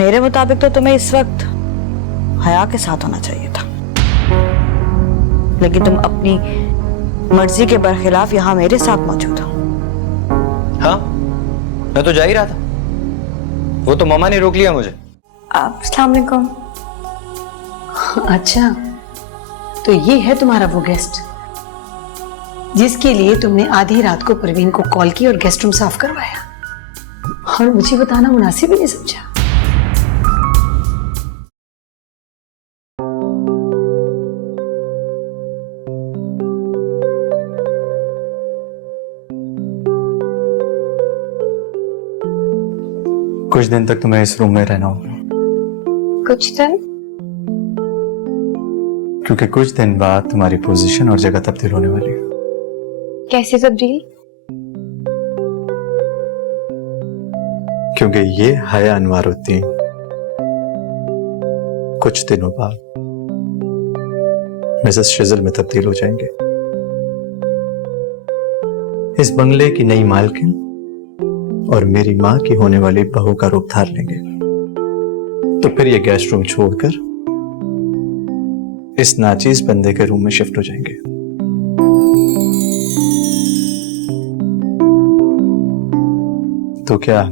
मेरे मुताबिक तो तुम्हें इस वक्त हया के साथ होना चाहिए था, लेकिन तुम अपनी मर्जी के बरखिलाफ यहाँ मेरे साथ मौजूद हो। हाँ, मैं तो जा ही रहा था, वो तो मामा ने रोक लिया मुझे। अस्सलाम वालेकुम। अच्छा, तो ये है तुम्हारा वो गेस्ट जिसके लिए तुमने आधी रात को परवीन को कॉल की और गेस्ट रूम साफ करवाया और मुझे बताना मुनासिब ही नहीं समझा। कुछ दिन तक तुम्हें इस रूम में रहना होगा। कुछ दिन? क्योंकि कुछ दिन बाद तुम्हारी पोजीशन और जगह तब्दील होने वाली है। कैसी तब्दील? क्योंकि ये हया अनवारुद्दीन कुछ दिनों बाद मिसेस शिजल में तब्दील हो जाएंगे। इस बंगले की नई मालकिन और मेरी मां की होने वाली बहू का रूप धार लेंगे। तो फिर ये गेस्ट रूम छोड़कर इस नाचीज बंदे के रूम में शिफ्ट हो जाएंगे। तो क्या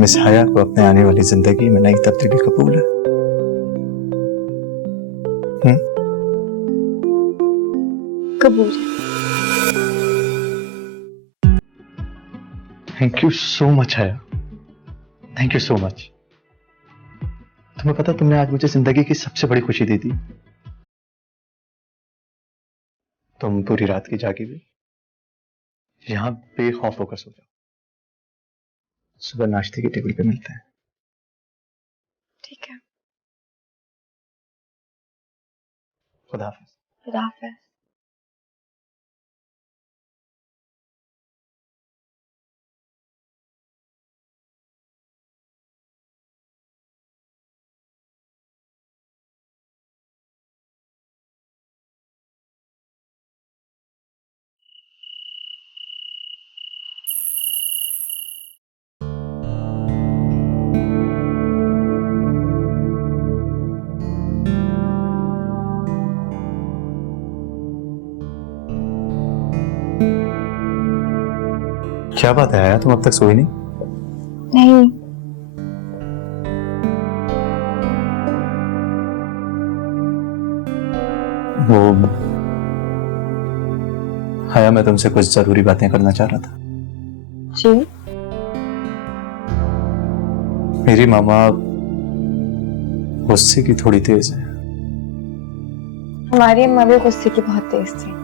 मिस हया को अपने आने वाली जिंदगी में नई तब्दीली कबूल है? कबूल। थैंक यू सो मच हया, थैंक यू सो मच। तुम्हें पता, तुमने आज मुझे जिंदगी की सबसे बड़ी खुशी दी थी। तुम पूरी रात की जागी हुई, यहां बेखौफ होकर सो जाओ। सुबह नाश्ते की टेबल पे मिलते हैं। ठीक है। खुदा हाफिज। खुदा हाफिज। क्या बात है आया, तुम अब तक सोई नहीं? नहीं। वो हया, मैं तुमसे कुछ जरूरी बातें करना चाह रहा था। जी? मेरी मामा गुस्से की थोड़ी तेज है। हमारी अम्मा भी गुस्से की बहुत तेज थी।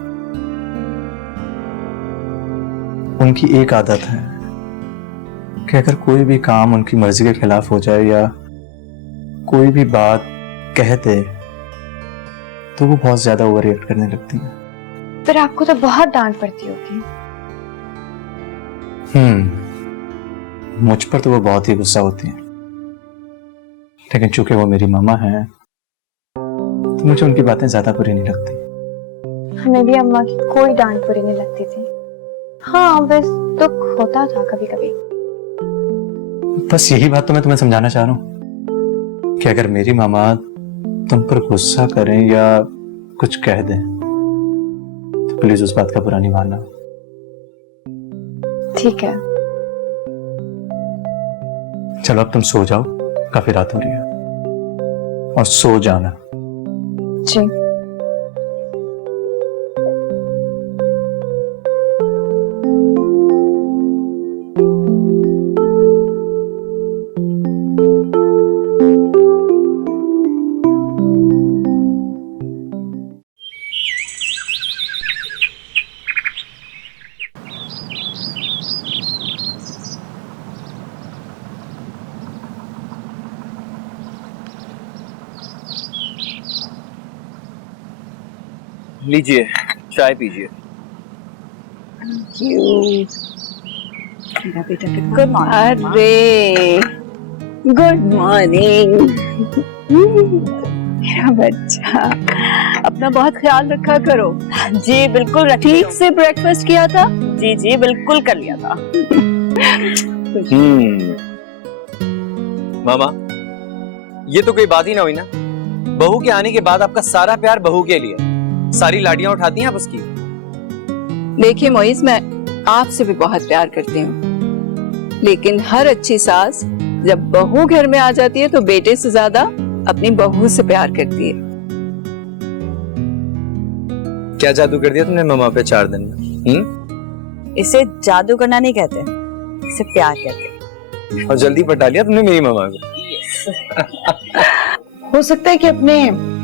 उनकी एक आदत है कि अगर कोई भी काम उनकी मर्जी के खिलाफ हो जाए या कोई भी बात कह दे तो वो बहुत ज्यादा ओवर रिएक्ट करने लगती है। फिर आपको तो बहुत डांट पड़ती होगी। मुझ पर तो वो बहुत ही गुस्सा होती है, लेकिन चूंकि वो मेरी मामा है तो मुझे उनकी बातें ज्यादा बुरी नहीं लगती। हमें भी अम्मा की कोई डांट बुरी नहीं लगती थी। हाँ, बस दुख होता था कभी कभी। बस यही बात तो मैं तुम्हें समझाना चाह रहा हूं कि अगर मेरी मामा तुम पर गुस्सा करें या कुछ कह दें तो प्लीज उस बात का बुरा नहीं मानना। ठीक है। चलो अब तुम सो जाओ, काफी रात हो रही है, और सो जाना। जी। लीजिए, चाय पीजिए। मेरा बेटा गुड मॉर्निंग। अरे गुड मॉर्निंग मेरा बच्चा, अपना बहुत ख्याल रखा करो। जी बिल्कुल रखी ठीक हूँ। से ब्रेकफास्ट किया था? जी जी बिल्कुल कर लिया था। मामा, ये तो कोई बात ही ना हुई ना। बहू के आने के बाद आपका सारा प्यार बहू के लिए, सारी लाडियां उठाती हैं आप उसकी। देखिए मोइस, मैं आपसे भी बहुत प्यार करती हूँ, लेकिन हर अच्छी सास जब बहू घर में आ जाती है तो बेटे से ज्यादा अपनी बहू से प्यार करती है। क्या जादू कर दिया तुमने मम्मा पे 4 दिन में? इसे जादू करना नहीं कहते, इसे प्यार कहते। और जल्दी पटा लिया तुमने मेरी मम्मा को। हो सकता है कि अपने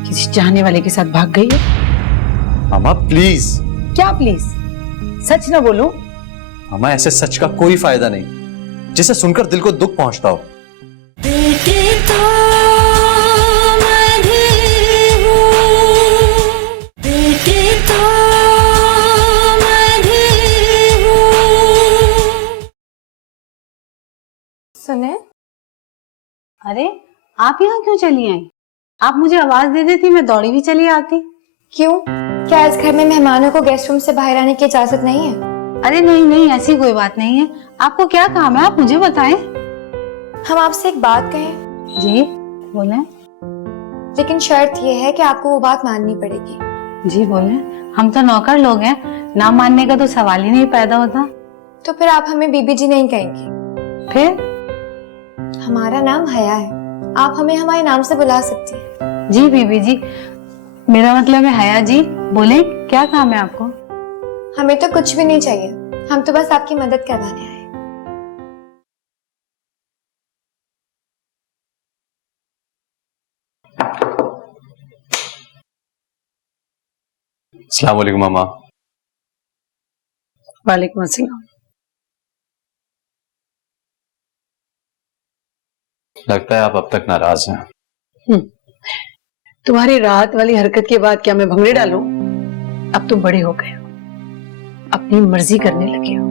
किसी चाहने वाले के साथ भाग गई है। मामा प्लीज। क्या प्लीज? सच ना बोलो। मामा ऐसे सच का कोई फायदा नहीं जिसे सुनकर दिल को दुख पहुंचता हो। सुने, अरे आप यहाँ क्यों चली आई? आप मुझे आवाज दे देती, मैं दौड़ी भी चली आती। क्यों? क्या इस घर में मेहमानों को गेस्ट रूम से बाहर आने की इजाजत नहीं है? अरे नहीं नहीं, ऐसी कोई बात नहीं है। आपको क्या काम है, आप मुझे बताएं। हम आपसे एक बात कहें? जी बोले। लेकिन शर्त यह है कि आपको वो बात माननी पड़ेगी। जी बोले। हम तो नौकर लोग हैं, ना मानने का तो सवाल ही नहीं पैदा होता। तो फिर आप हमें बीबी जी नहीं कहेंगी? फिर? हमारा नाम हया है, आप हमें हमारे नाम से बुला सकती हैं। जी बीबी जी, मेरा मतलब है हया जी। बोले क्या काम है आपको? हमें तो कुछ भी नहीं चाहिए, हम तो बस आपकी मदद करवाने आए। अस्सलाम वालेकुम मामा। वालेकुम अस्सलाम। लगता है आप अब तक नाराज हैं। तुम्हारी राहत वाली हरकत के बाद क्या मैं भंगड़े डालूं? अब तुम बड़े हो गए हो, अपनी मर्जी करने लगे हो।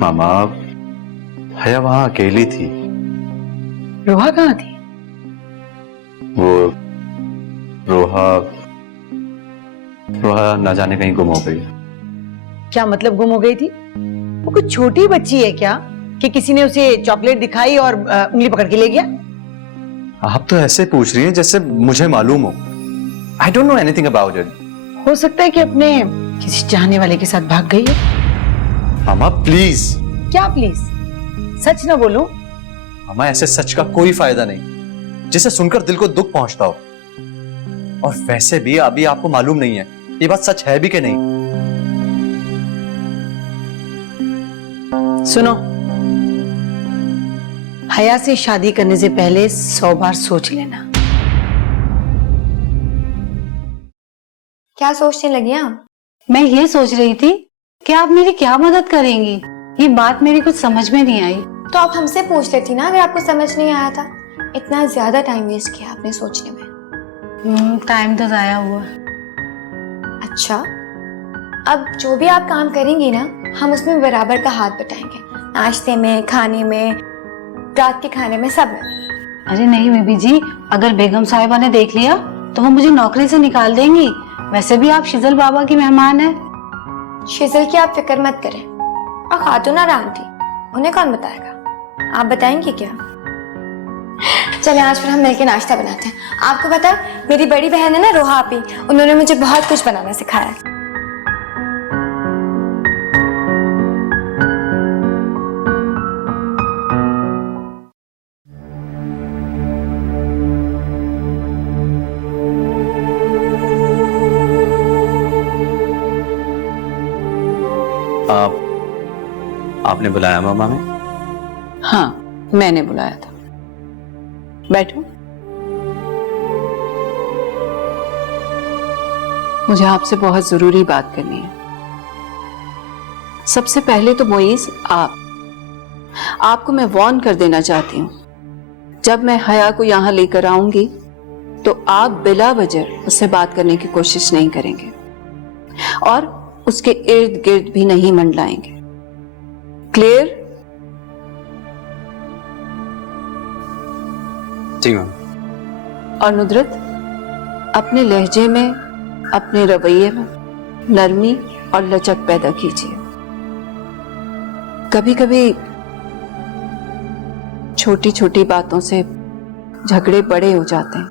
मामा हया वहां अकेली थी। रोहा कहाँ थी? वो रोहा ना जाने कहीं गुम हो गई। क्या मतलब गुम हो गई थी? वो कुछ छोटी बच्ची है क्या कि किसी ने उसे चॉकलेट दिखाई और उंगली पकड़ के ले गया? आप तो ऐसे पूछ रही हैं जैसे मुझे मालूम हो। I don't know anything about it. हो सकता है कि अपने किसी चाहने वाले के साथ भाग गई है। मामा प्लीज। क्या प्लीज? सच ना बोलो। मामा ऐसे सच का कोई फायदा नहीं जिसे सुनकर दिल को दुख पहुंचता हो। और वैसे भी अभी आपको मालूम नहीं है ये बात सच है भी कि नहीं। सुनो, हया से शादी करने से पहले 100 बार सोच लेना। क्या सोचने लगी आप? मैं ये सोच रही थी कि आप मेरी क्या मदद करेंगी। ये बात मेरी कुछ समझ में नहीं आई। तो आप हमसे पूछ लेती ना, अगर आपको समझ नहीं आया था। इतना ज्यादा टाइम वेस्ट किया आपने सोचने में। टाइम तो जाया हुआ। अच्छा, अब जो भी आप काम करेंगी ना, हम उसमें बराबर का हाथ बटाएंगे। नाश्ते में, खाने में, रात के खाने में, सब में। अरे नहीं बीबी जी, अगर बेगम साहिबा ने देख लिया तो वो मुझे नौकरी से निकाल देंगी। वैसे भी आप शिजल बाबा की मेहमान हैं। शिजल की आप फिक्र मत करें। और खातून आराम थी, उन्हें कौन बताएगा? आप बताएंगे क्या? चले आज फिर हम मिलकर नाश्ता बनाते हैं। आपको पता है, मेरी बड़ी बहन है ना रोहा आपी, उन्होंने मुझे बहुत कुछ बनाना सिखाया। आपने बुलाया मामा में? हाँ, मैंने बुलाया था। बैठो। मुझे आपसे बहुत जरूरी बात करनी है। सबसे पहले तो मोइस, आपको मैं वार्न कर देना चाहती हूँ, जब मैं हया को यहाँ लेकर आऊंगी तो आप बिला वजह उससे बात करने की कोशिश नहीं करेंगे और उसके इर्द गिर्द भी नहीं मंडलाएंगे। क्लियर? जी मैम। और नुदरत, अपने लहजे में, अपने रवैये में नरमी और लचक पैदा कीजिए। कभी कभी छोटी छोटी बातों से झगड़े बड़े हो जाते हैं।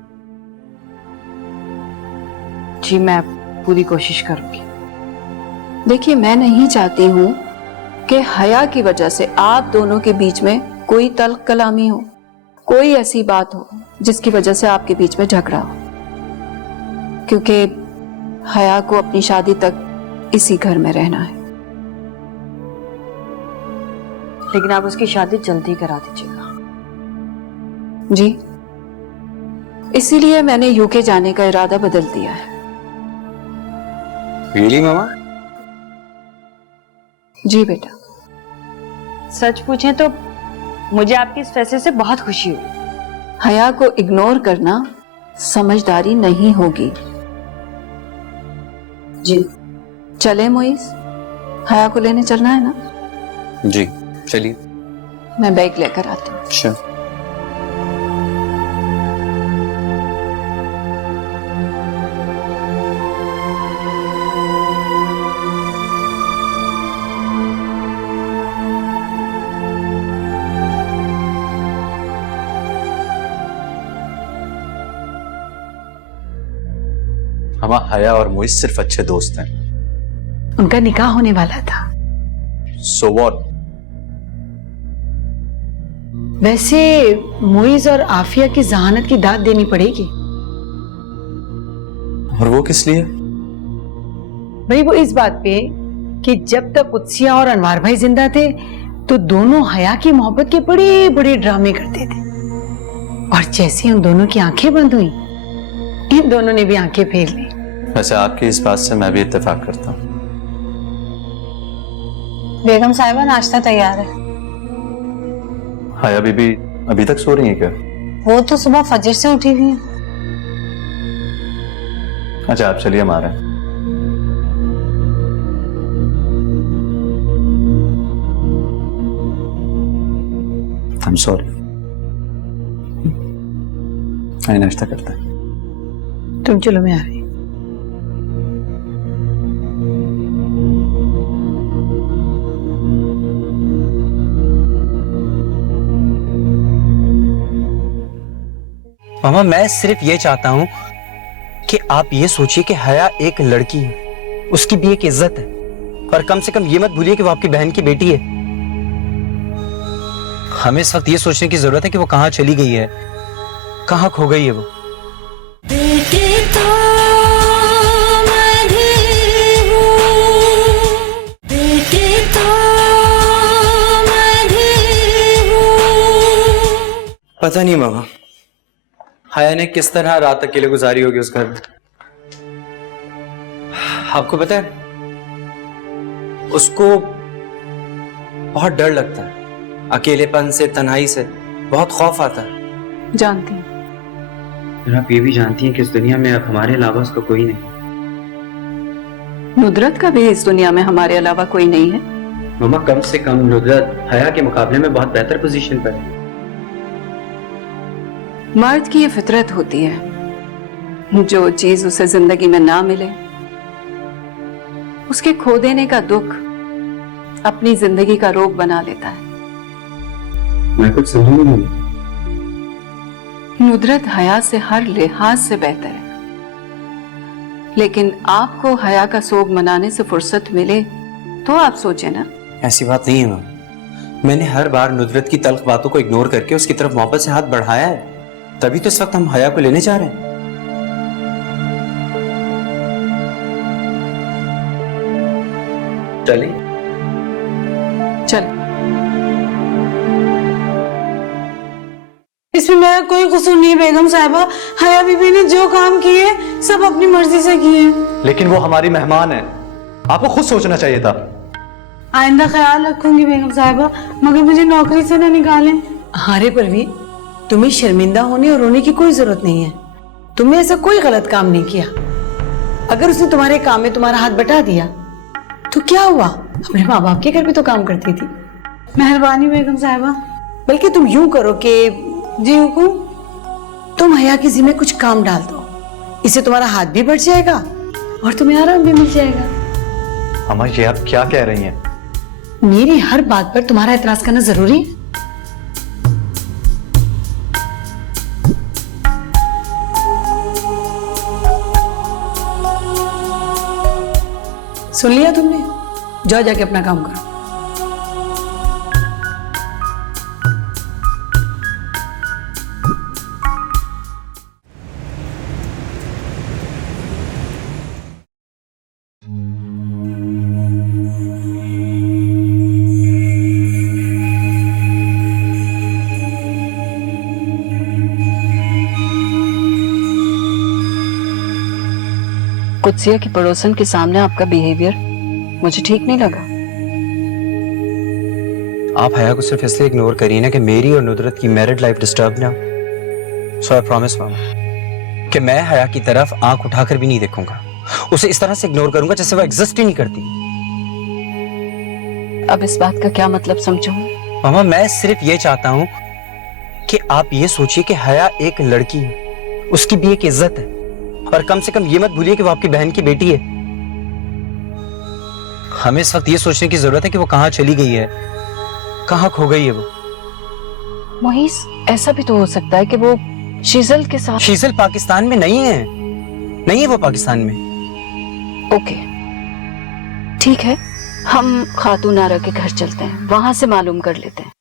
जी मैं पूरी कोशिश करूंगी। देखिए, मैं नहीं चाहती हूं कि हया की वजह से आप दोनों के बीच में कोई तल्ख कलामी हो, कोई ऐसी बात हो जिसकी वजह से आपके बीच में झगड़ा हो, क्योंकि हया को अपनी शादी तक इसी घर में रहना है। लेकिन आप उसकी शादी जल्दी करा दीजिएगा। जी, इसीलिए मैंने यूके जाने का इरादा बदल दिया है। रियली मामा? जी बेटा। सच पूछें तो मुझे आपके इस फैसले से बहुत खुशी हुई। हया को इग्नोर करना समझदारी नहीं होगी। जी चले मोइस, हया को लेने चलना है ना? जी चलिए। मैं बैग लेकर आती हूँ। अच्छा। हमारा हया और मोइस सिर्फ अच्छे दोस्त हैं। उनका निकाह होने वाला था। So what? वैसे मोइज और आफिया की जहानत की दाद देनी पड़ेगी। और वो किस लिए? भाई वो इस बात पे कि जब तक कुत्सिया और अनवार भाई जिंदा थे तो दोनों हया की मोहब्बत के बड़े बड़े ड्रामे करते थे, और जैसे उन दोनों की आंखें बंद हुई, इन दोनों ने भी आंखें फेर ली। वैसे आपकी इस बात से मैं भी इत्तेफाक करता हूँ। बेगम साहिबा, नाश्ता तैयार है। हया बीबी अभी तक सो रही है क्या? वो तो सुबह फजर से उठी हुई है। अच्छा आप चलिए, हम आ रहे हैं। I'm sorry। आइए नाश्ता करते हैं। तुम चलो, मैं आ रही हूँ। मामा, मैं सिर्फ ये चाहता हूं कि आप ये सोचिए कि हया एक लड़की है, उसकी भी एक इज्जत है, और कम से कम ये मत भूलिए कि वो आपकी बहन की बेटी है। हमें इस वक्त ये सोचने की जरूरत है कि वो कहाँ चली गई है, कहाँ खो गई है वो। पता नहीं मामा, हया ने किस तरह रात अकेले गुजारी होगी उस घर में। आपको पता है, उसको बहुत डर लगता है, अकेलेपन से, तन्हाई से बहुत खौफ आता है। जानती हूँ। और आप ये भी जानती हैं कि इस दुनिया में अब हमारे अलावा उसका कोई नहीं। नुदरत का भी इस दुनिया में हमारे अलावा कोई नहीं है। मामा, कम से कम नुदरत हया के मुकाबले में बहुत बेहतर पोजीशन पर है। मर्द की ये फितरत होती है, जो चीज उसे जिंदगी में ना मिले उसके खो देने का दुख अपनी जिंदगी का रोग बना लेता है। मैं कुछ समझूंगा मामा। नुदरत हया से हर लिहाज से बेहतर है, लेकिन आपको हया का सोग मनाने से फुर्सत मिले तो आप सोचे ना। ऐसी बात नहीं है मामा, मैंने हर बार नुदरत की तल्ख बातों को इग्नोर करके उसकी तरफ मोहब्बत से हाथ बढ़ाया है, तभी तो इस वक्त हम हया को लेने जा रहे हैं। चलें? चल। इसमें मेरा कोई कसूर नहीं बेगम साहिबा। हया बीबी ने जो काम किए सब अपनी मर्जी से किए। लेकिन वो हमारी मेहमान है, आपको खुद सोचना चाहिए था। आइंदा ख्याल रखूंगी बेगम साहिबा, मगर मुझे नौकरी से ना निकालें। हारे परवीन, तुम्हें शर्मिंदा होने और रोने की कोई जरूरत नहीं है। तुमने ऐसा कोई गलत काम नहीं किया। अगर उसने तुम्हारे काम में तुम्हारा हाथ बटा दिया तो क्या हुआ, अपने माँ बाप के घर भी तो काम करती थी। मेहरबानी बेगम साहिबा। बल्कि तुम यूं करो कि जी हुकुम। तुम हया की जिम्मे कुछ काम डाल दो, इससे तुम्हारा हाथ भी बढ़ जाएगा और तुम्हें आराम भी मिल जाएगा। अम्मा, ये आप क्या कह रही हैं? मेरी हर बात पर तुम्हारा एतराज करना जरूरी है? सुन लिया तुमने? जाओ जाके अपना काम करो। कुत्सिया की पड़ोसन के सामने आपका बिहेवियर मुझे ठीक नहीं लगा। आप हया को सिर्फ इसलिए इग्नोर करिए ना कि मेरी और नुदरत की मैरिड लाइफ डिस्टर्ब ना। सो आई प्रॉमिस मामा कि मैं हया की तरफ आंख उठाकर भी नहीं देखूंगा, उसे इस तरह से इग्नोर करूंगा जैसे वो एग्जिस्ट ही नहीं करती। अब इस बात का क्या मतलब समझूं? मामा मैं सिर्फ ये चाहता हूं कि आप ये सोचिए कि हया एक लड़की है, उसकी भी एक इज्जत है, और कम से कम ये मत भूलिए कि वो आपकी बहन की बेटी है। हमें इस वक्त ये सोचने की जरूरत है कि वो कहां चली गई है, कहां खो गई है वो। मोहिस, ऐसा भी तो हो सकता है कि वो शीजल के साथ। शीजल पाकिस्तान में नहीं है, नहीं है वो पाकिस्तान में। ओके ठीक है, हम खातून आरा के घर चलते हैं, वहां से मालूम कर लेते हैं।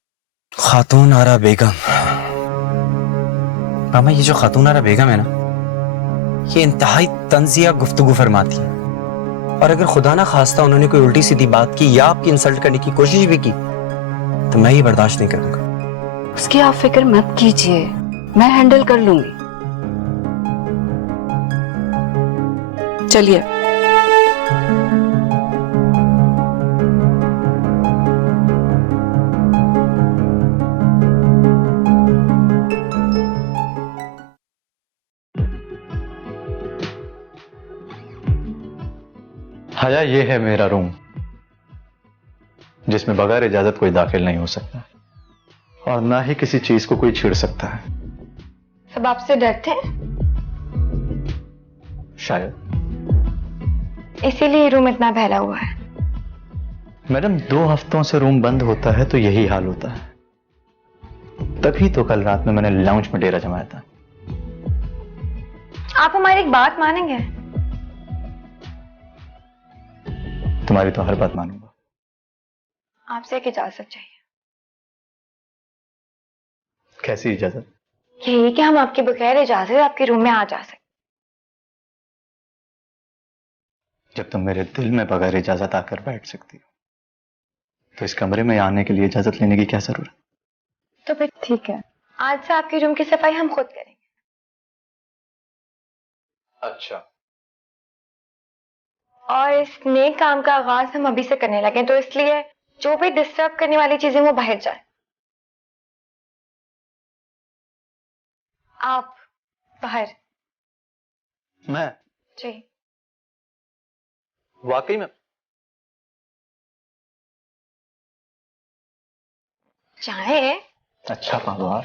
खातून आरा बेगम। मामा ये जो खातून आरा बेगम है ना, ये इंतहाई तंजिया गुफ्तगू फरमाती है, और अगर खुदा ना खास्ता उन्होंने कोई उल्टी सीधी बात की या आपकी इंसल्ट करने की कोशिश भी की तो मैं ये बर्दाश्त नहीं करूंगा। उसकी आप फिक्र मत कीजिए, मैं हैंडल कर लूंगी। चलिए। हया, ये है मेरा रूम जिसमें बगैर इजाजत कोई दाखिल नहीं हो सकता और ना ही किसी चीज को कोई छेड़ सकता है। सब आपसे डरते हैं, शायद इसीलिए रूम इतना फैला हुआ है। मैडम, 2 हफ्तों से रूम बंद होता है तो यही हाल होता है। तभी तो कल रात में मैंने लाउंज में डेरा जमाया था। आप हमारी एक बात मानेंगे? तुम्हारी तो हर बात मानूंगा। आपसे एक इजाजत चाहिए। कैसी इजाजत? यही कि हम आपके बगैर इजाजत आपके रूम में आ जा सकते। जब तुम मेरे दिल में बगैर इजाजत आकर बैठ सकती हो तो इस कमरे में आने के लिए इजाजत लेने की क्या जरूरत? तो फिर ठीक है, आज से आपके रूम की सफाई हम खुद करेंगे। अच्छा। और इस नेक काम का आगाज हम अभी से करने लगे, तो इसलिए जो भी डिस्टर्ब करने वाली चीजें वो बाहर जाए। आप बाहर। मैं? जी। वाकई में? चाहे। अच्छा बाबा।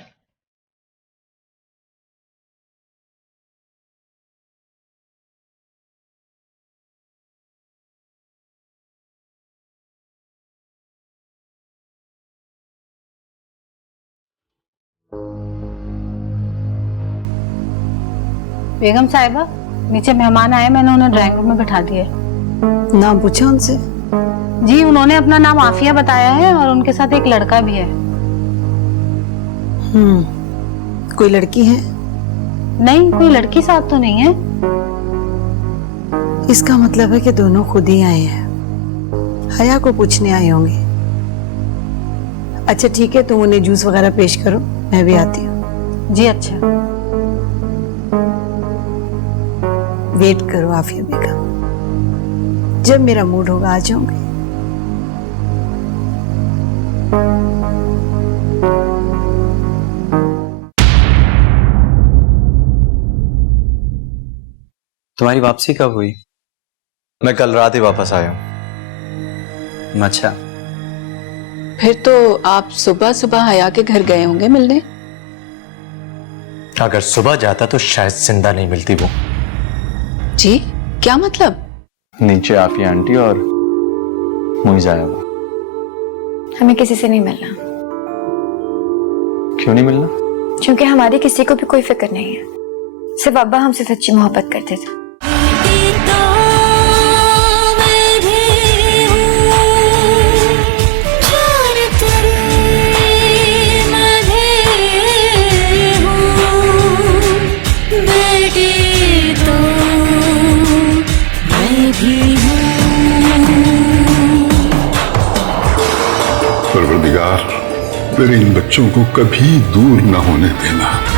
बेगम साहिबा, नीचे मेहमान आए, मैंने उन्हें ड्राइंग रूम में बिठा दिया। नाम पूछा उनसे? जी, उन्होंने अपना नाम आफिया बताया है और उनके साथ एक लड़का भी है। कोई लड़की है? नहीं, कोई लड़की साथ तो नहीं है। इसका मतलब है कि दोनों खुद ही आए हैं, हया को पूछने आए होंगे। अच्छा ठीक है, तुम उन्हें जूस वगैरह पेश करो, मैं भी आती हूँ। जी अच्छा। वेट करो आफिया बेगम, जब मेरा मूड होगा आ जाऊंगी। तुम्हारी वापसी कब हुई? मैं कल रात ही वापस आया हूं। अच्छा। फिर तो आप सुबह सुबह हया के घर गए होंगे मिलने। अगर सुबह जाता तो शायद जिंदा नहीं मिलती वो। जी, क्या मतलब? नीचे आफिया आंटी और मुइज़ आया हुआ। हमें किसी से नहीं मिलना। क्यों नहीं मिलना? क्योंकि हमारी किसी को भी कोई फिक्र नहीं है, सिर्फ अब्बा हमसे सच्ची मोहब्बत करते थे। परवरदिगार मेरे इन बच्चों को कभी दूर न होने देना।